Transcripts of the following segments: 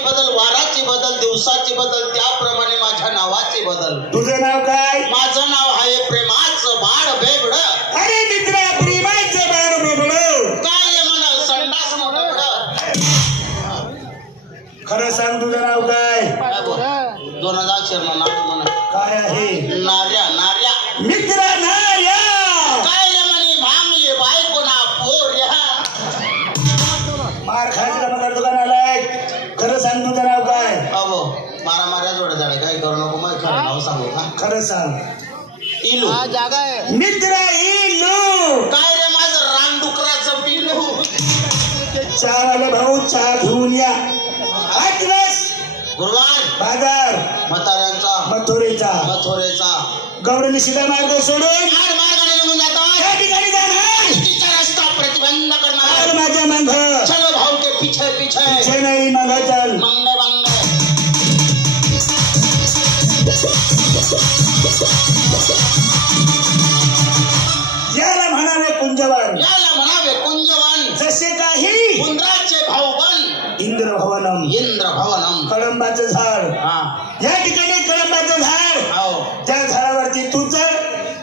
बदल, वाराची बदल, दिवसाची बदल, त्याप्रमाणे माझ्या नावाचे बदल. तुझं नाव काय? माझं नाव आहे प्रेमाचं बाळ बेबड. अरे मित्रा, प्रेमाचं बाळ बेबड काय म्हणा संडास मोठं. खरं सांग, तुझं नाव काय? 2000 अक्षर म्हणा. काय आहे? नार्या. नार्या मित्रा, नार्या. काय म्हणे भांगले बायको ना पोर्या. मार खायचं मग दुकान आलाय. खरं सांग, तुझं नाव काय? अबो मारा जोड झाला. काय करू नको, मग खरं नाव सांगू का? खरं सांग. इलू. जागा आहे मित्रा, इलू. काय रे माझं रानडुकराचं पिल्लू. चहा वाले भाऊ, चहा घेऊन या. 8 दिवस गुरुवार बाजार म्हाताऱ्यांचा, मथोरेचा गौडनी सीधा मार्ग सोडून मार्गाने निघून जातात. त्या ठिकाणी जाणार. तिचा रस्ता प्रतिबंध करणार. चल माझ्या मांग. चलो भाऊ के पीछे पीछे. नाही मागा चल. मंगे मंगे. याला म्हणावे कुंजवन. याला म्हणावे कुंजवन. जसे काही कुंद्राचे भाऊ बन. इंद्र भवनम. इंद्र भवनम. कळंबाचं झाड. या ठिकाणी कळंबाचं झाड. त्या झाडावरती तू चढ,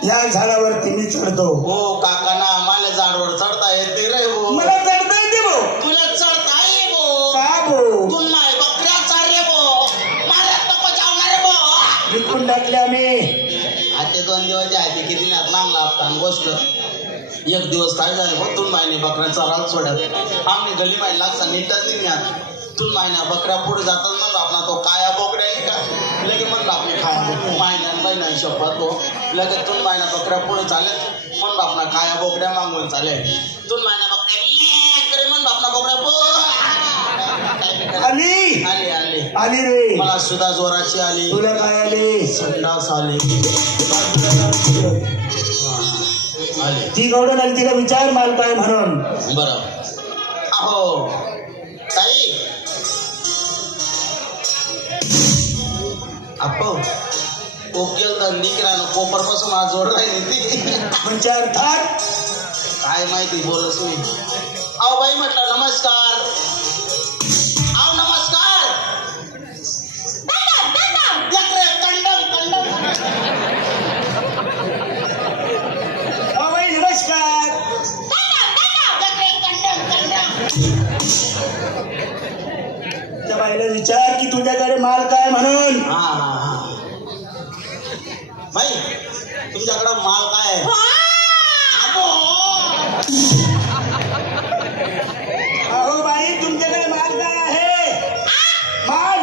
या झाडावरती मी चढतो. हो काकाना मला झाडावर चढता येते रे हो. मला चढता येते भो. तुला चढता ये भो. का भो? तू नाही बकऱ्याचा रे भो. मला नको जावणार रे भो. विकून टाकल्या मी. आता 2 दिवस आहे किती लागला आपला गोष्ट. एक दिवस काय झालं हो, 2 महिने बकऱ्याचा रात सोडत आम्ही गली माहिती लागसा नीटच नाही. 2 महिन्या बकऱ्या पुढे जातात म्हणलं आपला तो काया बोकड्या का लगे म्हणलं आपण खाया महिन्यान शपथ हो. लगे 2 महिन्या बकऱ्या पुढे चालेल म्हणलं आपला काया बोकड्या मागून चालेल. 2 महिन्या बकऱ्या म्हणलं आपला बोकड्या आली आली आली आली रे. मला सुद्धा जोराची आली. तुला काय आली? संडास आली. ती गौडन आली, तिला विचार माल काय म्हणून. बरं. अहो ताई आपण कोकेल धंदी किराणा कोपर पासून आज जोड राहिली ती म्हणजे अर्थात काय माहिती बोलच मी. अहो बाई म्हटलं नमस्कार. अहो नमस्कार. बाई नमस्कार. त्या बाईला विचार की तुझ्याकडे माल काय म्हणून. बाई तुमच्याकडे माल काय आहे? अहो बाई तुमच्याकडे माल काय आहे? माल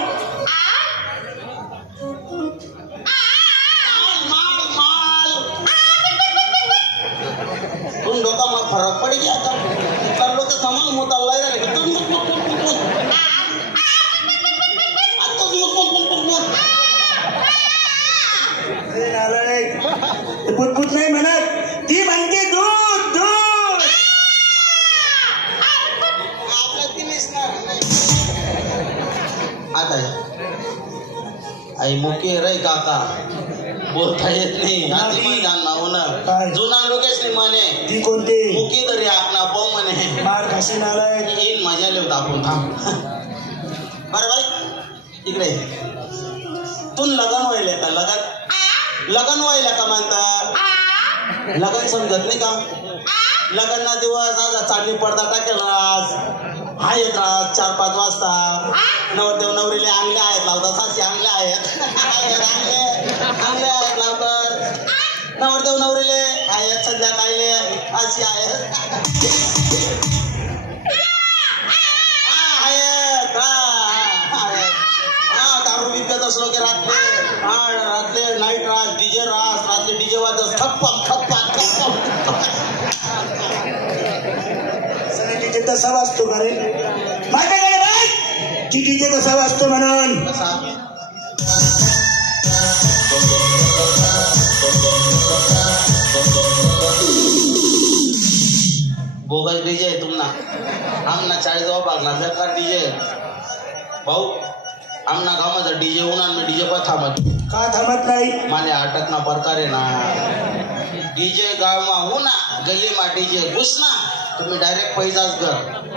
तुम डोका मग फरक पड गया आता. करलो तर समान मोताला बुदबुद नाही म्हणत, ती म्हणते दूध दूध. आता आई मुके रे काका बोलता येत नाही. आधी मैदान होणं जुना लोकेश म्हणे ती कोणती मुकी तरी आपला बो म्हणे मार खाशी नालाय. येईल मजा लिहून आपण थांब. बरं बाई इकडे तू लगन व्हायला का? लगन व्हायला का म्हणता? लगन समजत नाही का? लगन ना दिवस आज चांगली पडदा टाकेल राज हा येत राज 4-5 वाजता. नवरदेव नवरीले अंगले आहेत लावतात. सासी अंगले आहेत अंगले आहेत लावतात. नवरदेव नवरीले आहेत संध्याकाळीले अशी आहेत. दारू विकत असलो की रात्री नाईट रास डीजे रास रात्री डीजे वाजत ठप्पा ठप्पा ठप्पा. डीजे तसा वाजतो का रे? माझ्याकडे बाई की डीजे तसा वाजतो म्हणून. बोगस डीजे आहे तुम्हाला. आमना 40 भागला बेकार डीजे भाऊ. आमना गावाचा डीजे होणार मी डीजे पण थांबत का थांबत नाही? माने अटक ना प्रकार आहे ना. डीजे गावमा हो ना गल्लीमा डीजे घुस ना तुम्ही डायरेक्ट पैसाच कर.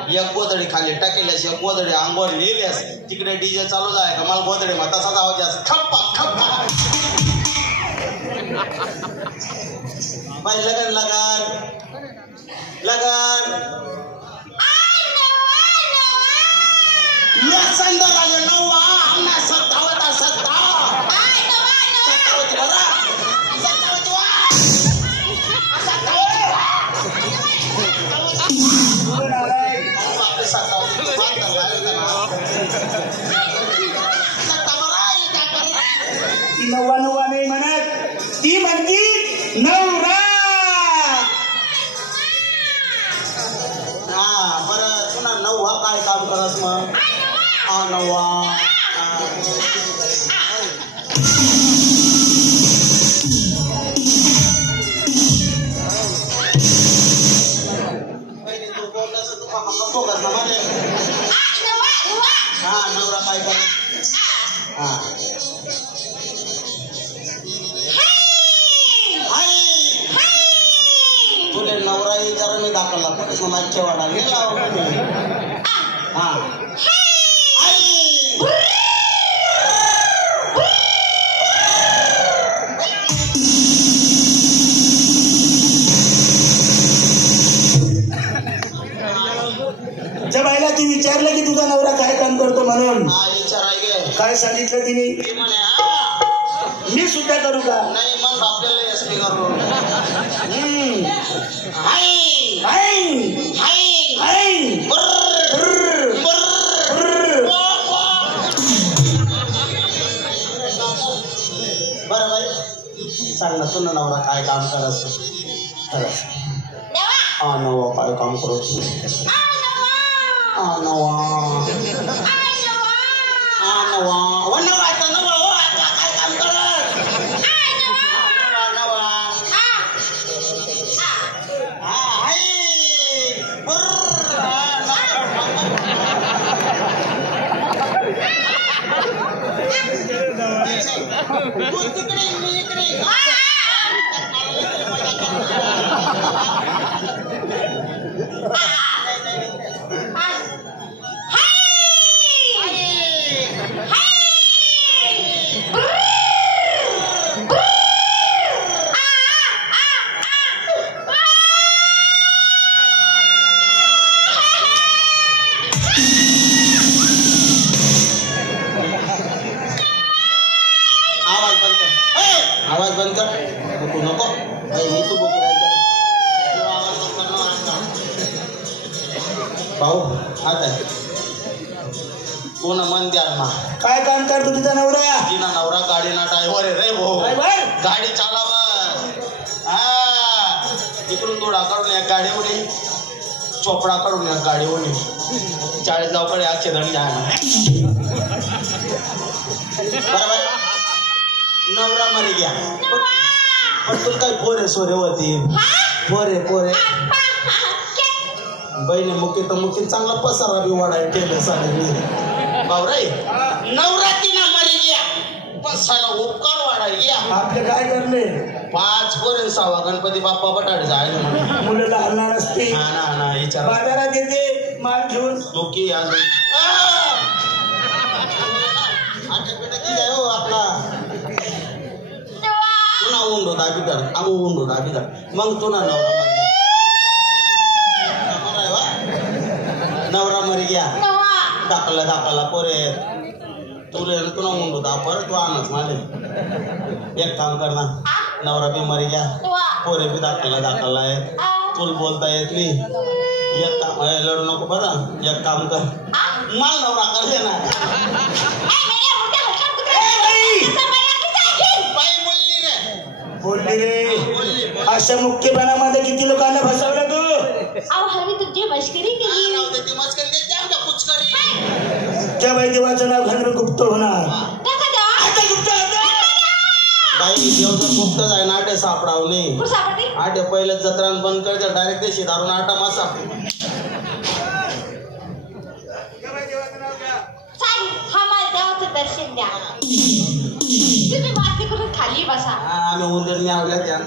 एक गोदडी खाली टाकेल्यास एक गोदडी अंगावर लिहिल्यास तिकडे डीजे चालू जाय का मला गोदडी मग तसाच आवाज असतो खप्पा खप्पा बाई लगन लगन लगन संदर आले नवा आम्हा सत्तावता सत्ता नवा नवा नाही म्हणत ती म्हणती नवरा. हा बरं तुला नववा काय काम करस मग हा नववा तू बोललास तू बघत ना मला हा नवरा काय करत हा तुले नवरा जरा मी दाखवला तर मागच्या वाडा गेला हा त्या बाईला ती विचारलं की तुझा नवरा काय काम करतो म्हणून हा विचाराय काय सांगितलं तिने मी सुद्धा करू का नाही मग आपल्याला एसपी करू बरं बाई सांग ना तुला नवरा काय काम करस हा नवा काय काम करत हा नवा हा नवा नवा नवा हो आता काय काम करत नवा हा हाय तू तिकडे मी इकडे आवाज बंद कर नको नको मी तू बोल भाऊ आता कोण मन द्या ना काय काम करतो तुझा नवरा तिना नवरा गाडी ना ड्रायव्हर आहे रे भाऊ गाडी चालावा हा इकडून दोडा काढून एक गाडी उडी चोपडा काढून एक गाडी उडी 40 जावकडे आखे धणी आहे बरोबर नवरा मरी गया पण तुला काय पोरे सोरे होती पोरे पोरे बहिणी मुकी तर मुकी चांगला पसारा बी वाढाय केलं साडे बावराई नवरा तिना मरी गया पसाला उपकार वाढाय गया आपले काय करले 5 पोरे 6 गणपती बाप्पा बटाटे जायला मुलं हलणार असते हा ना ना विचार बाजारात येते माल घेऊन डोकी आज हो आपला तुना उंडो दाबी कर आम्ही उंडो दाबी कर मग तुना नवरा मरी गया दाखला दाखला पोरे तुले तुला उंडो दा परत तू आणच माले एक काम कर ना नवरा बी मरी गया पोरे बी दाखला दाखला आहे तुला बोलता येत नाही एक काम लढू नको बरं एक काम कर मला नवरा कर दे ना बोलली रे अशा मुख्यपणामध्ये किती लोकांना फसवलं तू हवी तुझी मस्करी केली त्या बाई देवाचं नाव घालून गुप्त होणार बाई देवचं गुप्त जाय ना आटे सापडाव नाही आटे पहिले जत्रान बंद कर द्या डायरेक्ट देशी दारून आटा मासा दर्शन द्या तुम्ही माती करून खाली बसा आम्ही उंदरनी आवल्या त्या